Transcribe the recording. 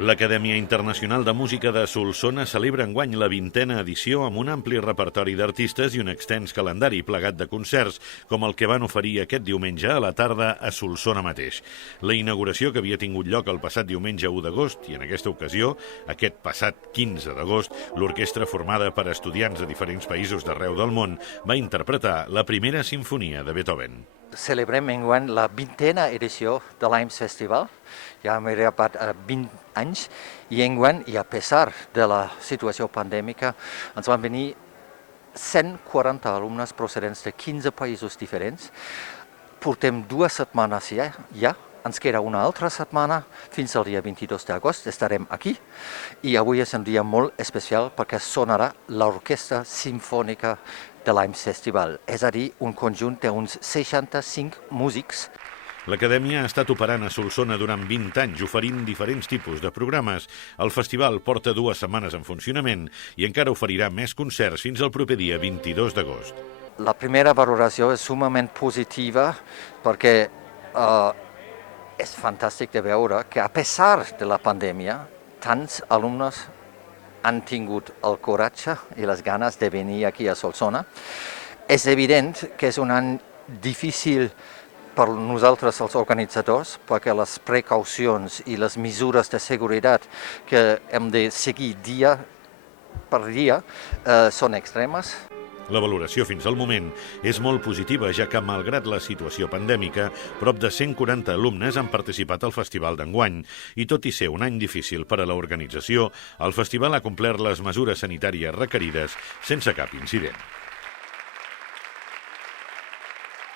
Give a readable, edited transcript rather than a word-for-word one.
L'Acadèmia Internacional de Música de Solsona celebra enguany la 20a edició amb un ampli repertori d'artistes i un extens calendari plegat de concerts, com el que van oferir aquest diumenge a la tarda a Solsona mateix. La inauguració, que havia tingut lloc el passat diumenge 1 d'agost, i en aquesta ocasió, aquest passat 15 d'agost, l'orquestra formada per estudiants de diferents països d'arreu del món va interpretar la primera sinfonia de Beethoven. Celebrem enguany la 20a edició de l'AIMS Festival. Ja hem arribat a 20 anys i enguany, i a pesar de la situació pandèmica, ens van venir 140 alumnes procedents de 15 països diferents. Portem 2 setmanes ja. Ens queda una altra setmana, fins al dia 22 d'agost estarem aquí, i avui és un dia molt especial perquè sonarà l'Orquestra Simfònica de l'AIMS Festival, és a dir, un conjunt d'uns 65 músics. L'Acadèmia ha estat operant a Solsona durant 20 anys, oferint diferents tipus de programes. El festival porta 2 setmanes en funcionament i encara oferirà més concerts fins al proper dia 22 d'agost. La primera valoració és sumament positiva perquè és fantàstic de veure que, a pesar de la pandèmia, tants alumnes han tingut el coratge i les ganes de venir aquí a Solsona. És evident que és un any difícil per nosaltres, els organitzadors, perquè les precaucions i les mesures de seguretat que hem de seguir dia per dia són extremes. La valoració fins al moment és molt positiva, ja que, malgrat la situació pandèmica, prop de 140 alumnes han participat al festival d'enguany, i tot i ser un any difícil per a l'organització, el festival ha complert les mesures sanitàries requerides sense cap incident.